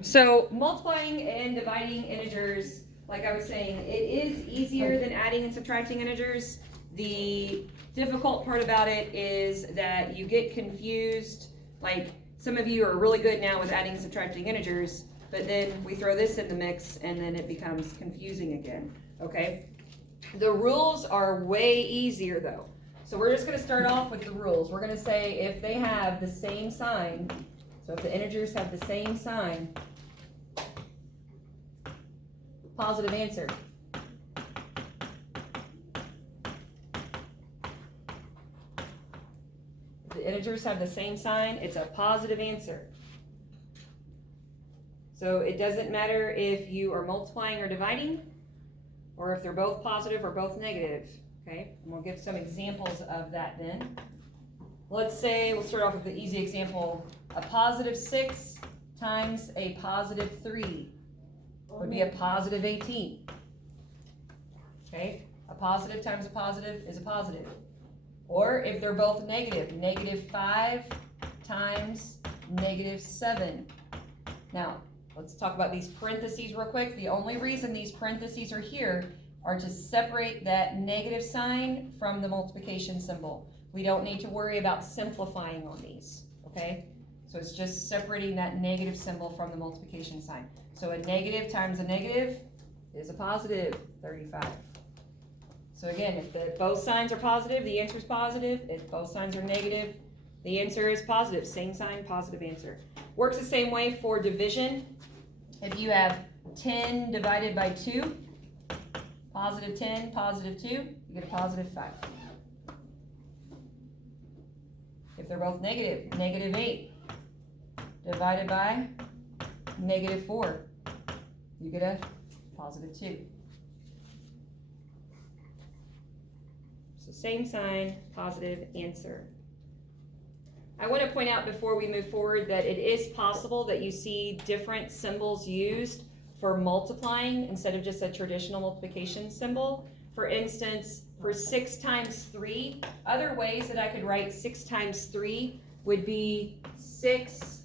So multiplying and dividing integers, like I was saying, it is easier than adding and subtracting integers. The difficult part about it is that you get confused. Like some of you are really good now with adding and subtracting integers, but then we throw this in the mix and then it becomes confusing again, okay? The rules are way easier though. So we're just gonna start off with the rules. We're gonna say if they have the same sign, so if the integers have the same sign, positive answer. If the integers have the same sign, it's a positive answer. So it doesn't matter if you are multiplying or dividing, or if they're both positive or both negative, okay? And we'll give some examples of that then. Let's say, we'll start off with the easy example. A positive 6 times a positive 3 would be a positive 18. Okay? A positive times a positive is a positive. Or if they're both negative, negative 5 times negative 7. Now, let's talk about these parentheses real quick. The only reason these parentheses are here are to separate that negative sign from the multiplication symbol. We don't need to worry about simplifying on these, okay? So it's just separating that negative symbol from the multiplication sign. So a negative times a negative is a positive 35. So again, if both signs are positive, the answer is positive. If both signs are negative, the answer is positive. Same sign, positive answer. Works the same way for division. If you have 10 divided by 2, positive 10, positive 2, you get a positive 5. If they're both negative, negative 8 divided by negative 4, you get a positive 2. So same sign, positive answer. I want to point out before we move forward that it is possible that you see different symbols used for multiplying instead of just a traditional multiplication symbol. For instance, for 6 times 3, other ways that I could write 6 times 3 would be 6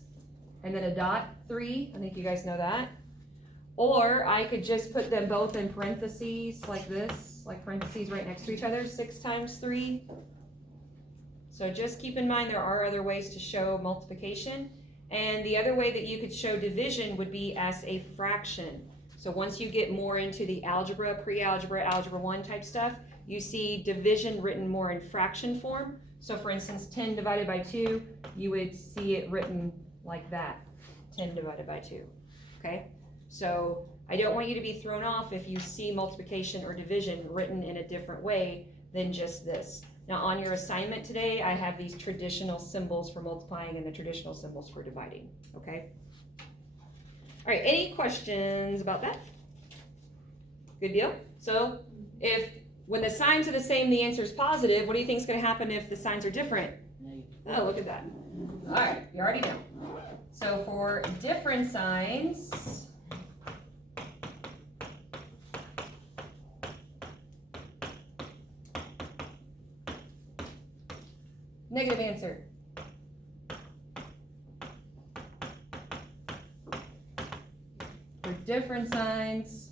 and then a dot 3. I think you guys know that. Or I could just put them both in parentheses like this, like parentheses right next to each other, 6 times 3. So just keep in mind there are other ways to show multiplication. And the other way that you could show division would be as a fraction. So once you get more into the algebra, pre-algebra, algebra 1 type stuff, you see division written more in fraction form. So for instance, 10 divided by 2, you would see it written like that, 10 divided by 2, okay? So I don't want you to be thrown off if you see multiplication or division written in a different way than just this. Now on your assignment today, I have these traditional symbols for multiplying and the traditional symbols for dividing, okay? All right, any questions about that? Good deal. So when the signs are the same, the answer is positive, what do you think is going to happen if the signs are different? Oh, look at that. All right, you already know. So for different signs, negative answer. For different signs,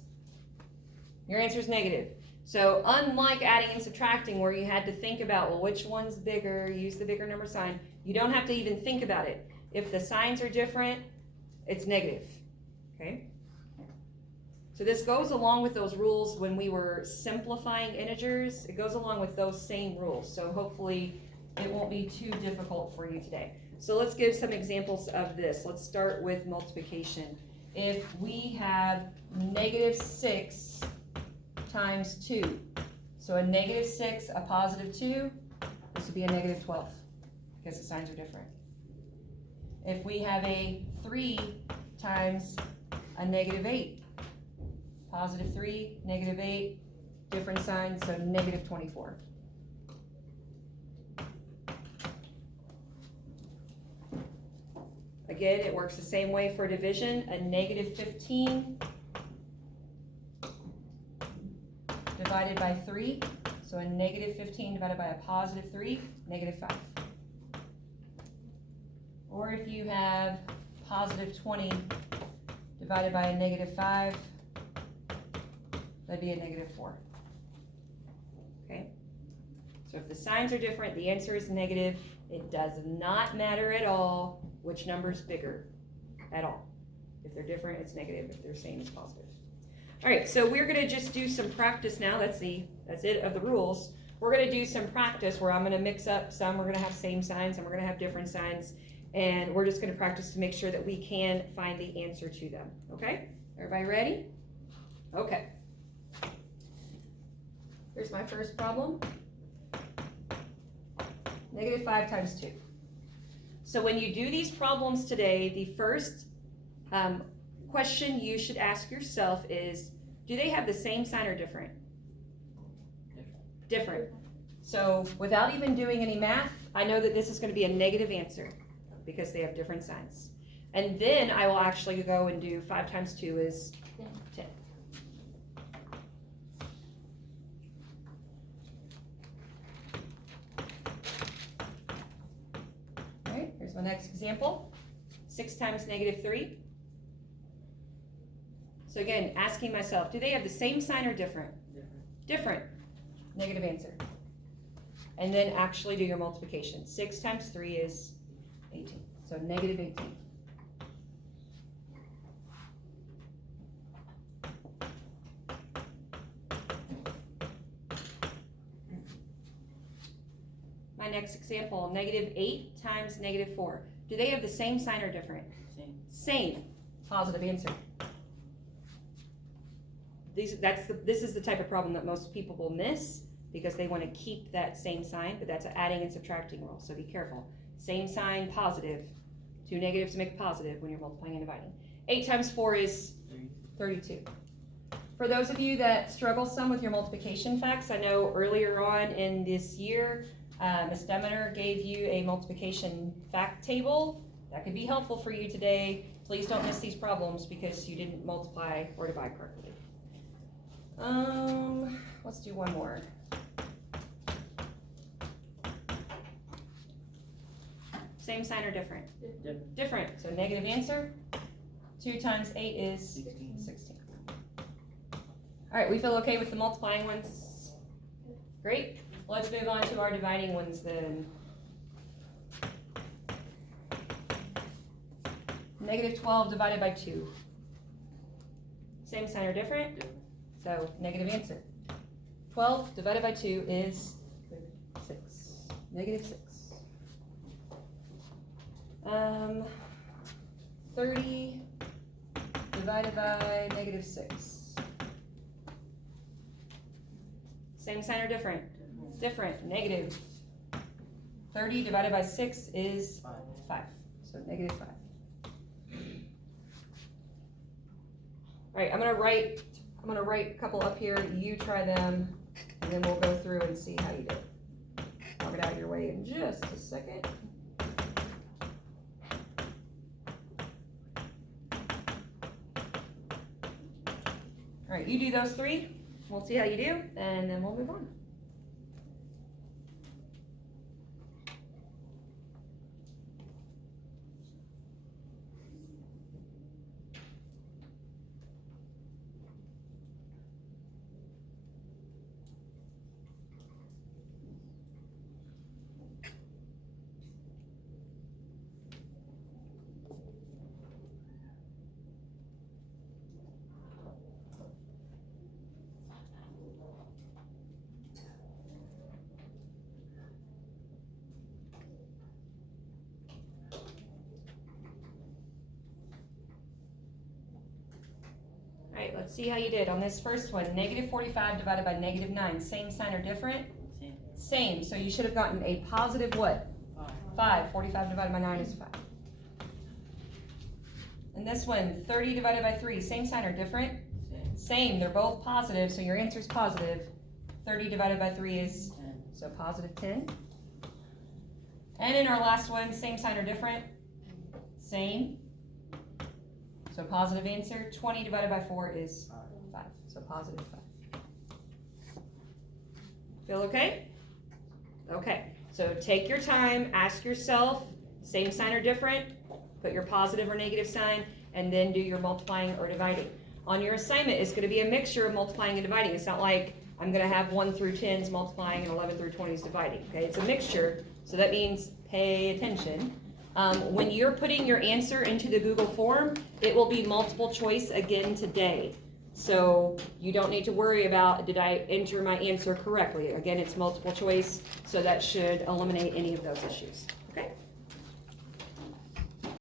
your answer is negative. So unlike adding and subtracting where you had to think about, well, which one's bigger, use the bigger number sign, you don't have to even think about it. If the signs are different, it's negative, okay? So this goes along with those rules when we were simplifying integers. It goes along with those same rules. So hopefully it won't be too difficult for you today. So let's give some examples of this. Let's start with multiplication. If we have negative 6 times 2, so a negative 6, a positive 2, this would be a negative 12 because the signs are different. If we have a 3 times a negative 8, positive 3, negative 8, different signs, so negative 24. Again, it works the same way for division. A negative 15 divided by 3. So a negative 15 divided by a positive 3, negative 5. Or if you have positive 20 divided by a -5, that'd be a -4. Okay? So if the signs are different, the answer is negative. It does not matter at all which number is bigger, at all. If they're different, it's negative. If they're same, it's positive. All right, so we're gonna just do some practice now. That's it of the rules. We're gonna do some practice where I'm gonna mix up some. We're gonna have same signs, and we're gonna have different signs. And we're just gonna practice to make sure that we can find the answer to them, okay? Everybody ready? Okay. Here's my first problem. -5 times 2. So when you do these problems today, the first question you should ask yourself is, do they have the same sign or different? Different. So without even doing any math, I know that this is gonna be a negative answer because they have different signs. And then I will actually go and do 5 times 2 is 10. All right, here's my next example. 6 times -3. So again, asking myself, do they have the same sign or different? Different. Negative answer. And then actually do your multiplication. 6 times 3 is 18. So -18. My next example, -8 times -4. Do they have the same sign or different? Same. Positive answer. This is the type of problem that most people will miss because they want to keep that same sign, but that's an adding and subtracting rule, so be careful. Same sign, positive. 2 negatives make a positive when you're multiplying and dividing. 8 times 4 is 32. For those of you that struggle some with your multiplication facts, I know earlier on in this year, Ms. Demeter gave you a multiplication fact table. That could be helpful for you today. Please don't miss these problems because you didn't multiply or divide correctly. Let's do one more. Same sign or different? Different. So negative answer. 2 times 8 is 16. All right, we feel okay with the multiplying ones? Great. Let's move on to our dividing ones then. -12 divided by 2. Same sign or different? So negative answer. 12 divided by 2 is 6. -6. 30 divided by -6. Same sign or different? Different. Negative. 30 divided by 6 is 5. So -5. All right, I'm gonna write a couple up here. You try them, and then we'll go through and see how you did. I'll get out of your way in just a second. All right, you do those 3. We'll see how you do, and then we'll move on. All right, let's see how you did on this first one. -45 divided by -9. Same sign or different? Same. So you should have gotten a positive what? 5. 45 divided by 9 is 5. And this one, 30 divided by 3. Same sign or different? Same. They're both positive, so your answer is positive. 30 divided by 3 is 10. So positive 10. And in our last one, same sign or different? Same. So positive answer. 20 divided by 4 is 5. So positive 5. Feel okay? Okay. So take your time, ask yourself, same sign or different? Put your positive or negative sign. and then do your multiplying or dividing. On your assignment, it's going to be a mixture of multiplying and dividing. It's not like I'm going to have 1 through 10s multiplying and 11 through 20s dividing. Okay, it's a mixture, so that means pay attention. When you're putting your answer into the Google form, it will be multiple choice again today. So you don't need to worry about, did I enter my answer correctly? Again, it's multiple choice, so that should eliminate any of those issues.